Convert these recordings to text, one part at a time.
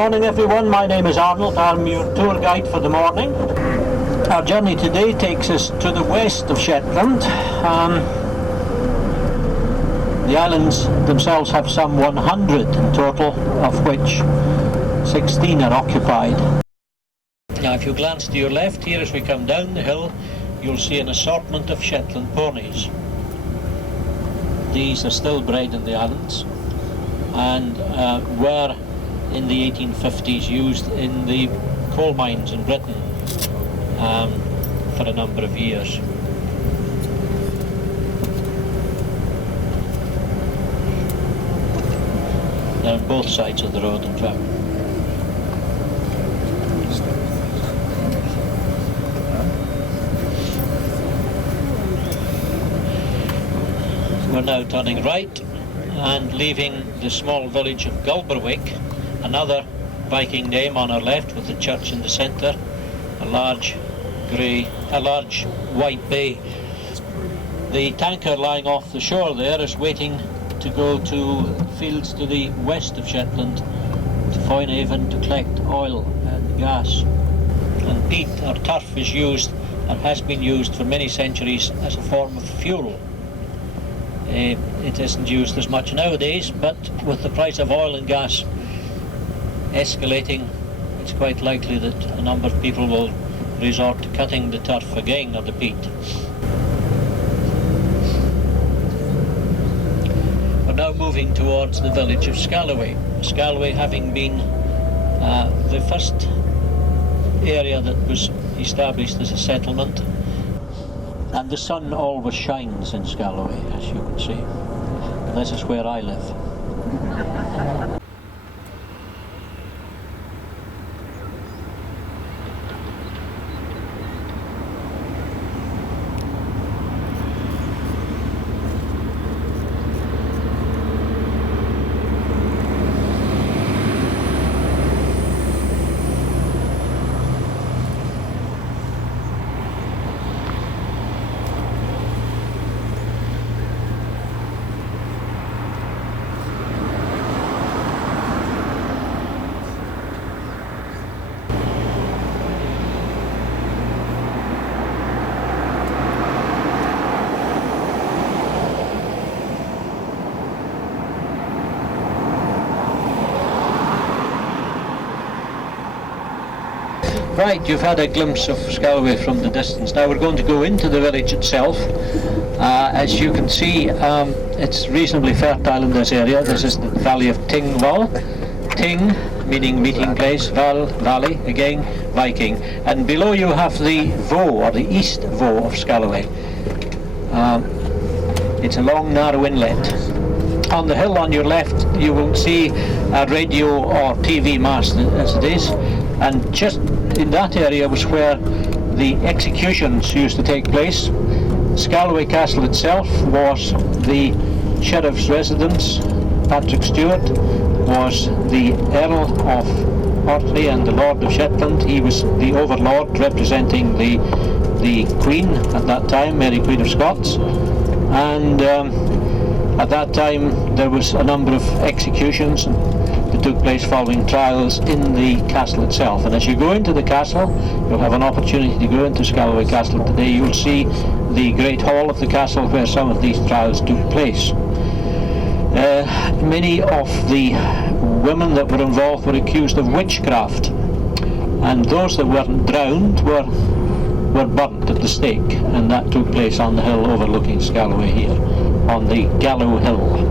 morning everyone, my name is Arnold, I'm your tour guide for the morning. Our journey today takes us to the west of Shetland. The islands themselves have some 100 in total, of which 16 are occupied. Now if you glance to your left here as we come down the hill, you'll see an assortment of Shetland ponies. These are still bred in the islands and were in the 1850s used in the coal mines in Britain for a number of years. They're on both sides of the road, in fact. We're now turning right and leaving the small village of Gulberwick, another Viking name on our left with the church in the centre, a large white bay. The tanker lying off the shore there is waiting to go to fields to the west of Shetland, to Foynhaven, to collect oil and gas. And peat or turf is used and has been used for many centuries as a form of fuel. It isn't used as much nowadays, but with the price of oil and gas escalating, it's quite likely that a number of people will resort to cutting the turf again, or the peat. We're now moving towards the village of Scalloway. Scalloway having been the first area that was established as a settlement. And the sun always shines in Scalloway, as you can see. And this is where I live. Right, you've had a glimpse of Scalloway from the distance. Now we're going to go into the village itself. As you can see, it's reasonably fertile in this area. This is the valley of Tingwall. Ting meaning meeting place, Val, valley, again Viking. And below you have the Voe, or the east Voe of Scalloway. It's a long narrow inlet. On the hill on your left you will see a radio or TV mast, as it is, and just in that area was where the executions used to take place. Scalloway Castle itself was the sheriff's residence. Patrick Stewart was the Earl of Orkney and the Lord of Shetland. He was the overlord representing the Queen at that time, Mary Queen of Scots, and at that time there was a number of executions that took place following trials in the castle itself. And as you go into the castle, you'll have an opportunity to go into Scalloway Castle today. You'll see the great hall of the castle where some of these trials took place. Many of the women that were involved were accused of witchcraft, and those that weren't drowned were burnt at the stake, and that took place on the hill overlooking Scalloway here, on the Gallow Hill.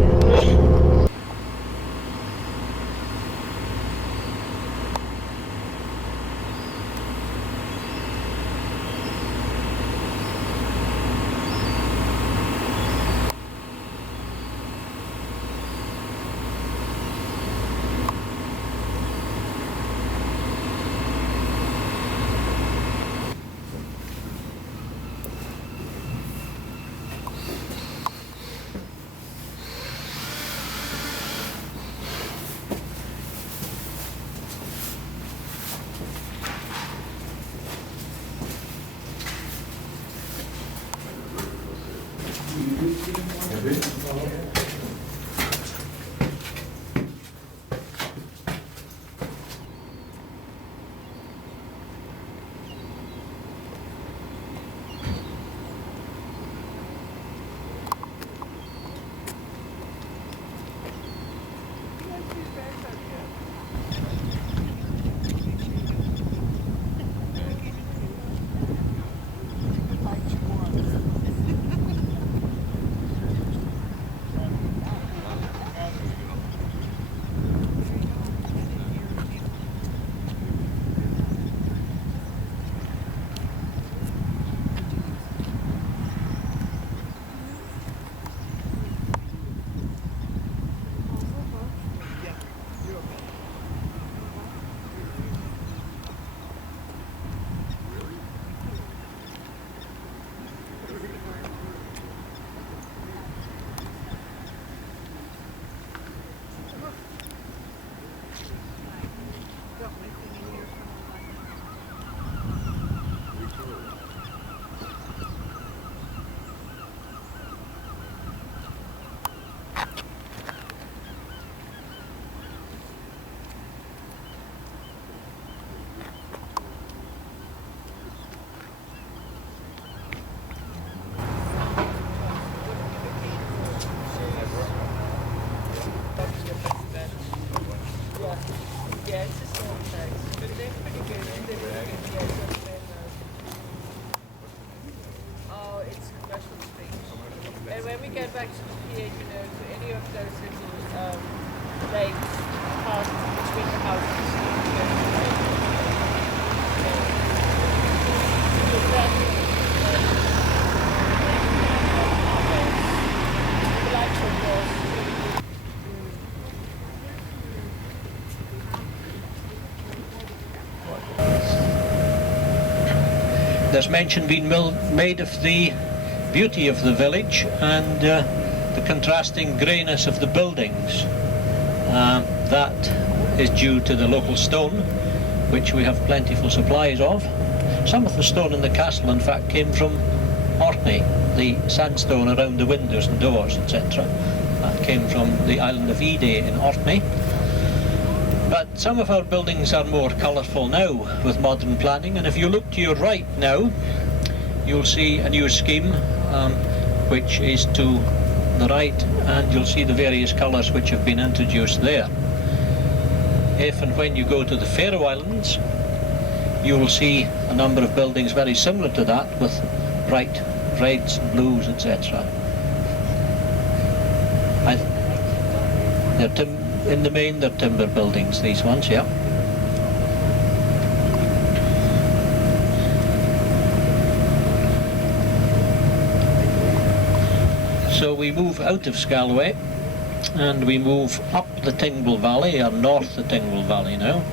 Yeah, it's a small tax, but they're pretty good. They're pretty good. Yeah, it's not bad, no. Oh, it's commercial street. And when we go back to the pier, you know, to any of those little lakes, past between the houses, you go to the There's mention being made of the beauty of the village and the contrasting greyness of the buildings. That is due to the local stone, which we have plentiful supplies of. Some of the stone in the castle, in fact, came from Orkney, the sandstone around the windows and doors, etc. That came from the island of Ede in Orkney. But some of our buildings are more colourful now with modern planning, and if you look to your right now, you'll see a new scheme which is to the right, and you'll see the various colours which have been introduced there. If and when you go to the Faroe Islands, you will see a number of buildings very similar to that with bright reds and blues, etc. In the main, they're timber buildings, these ones, yeah. So we move out of Scalloway and we move up the Tingle Valley, or north the Tingle Valley now.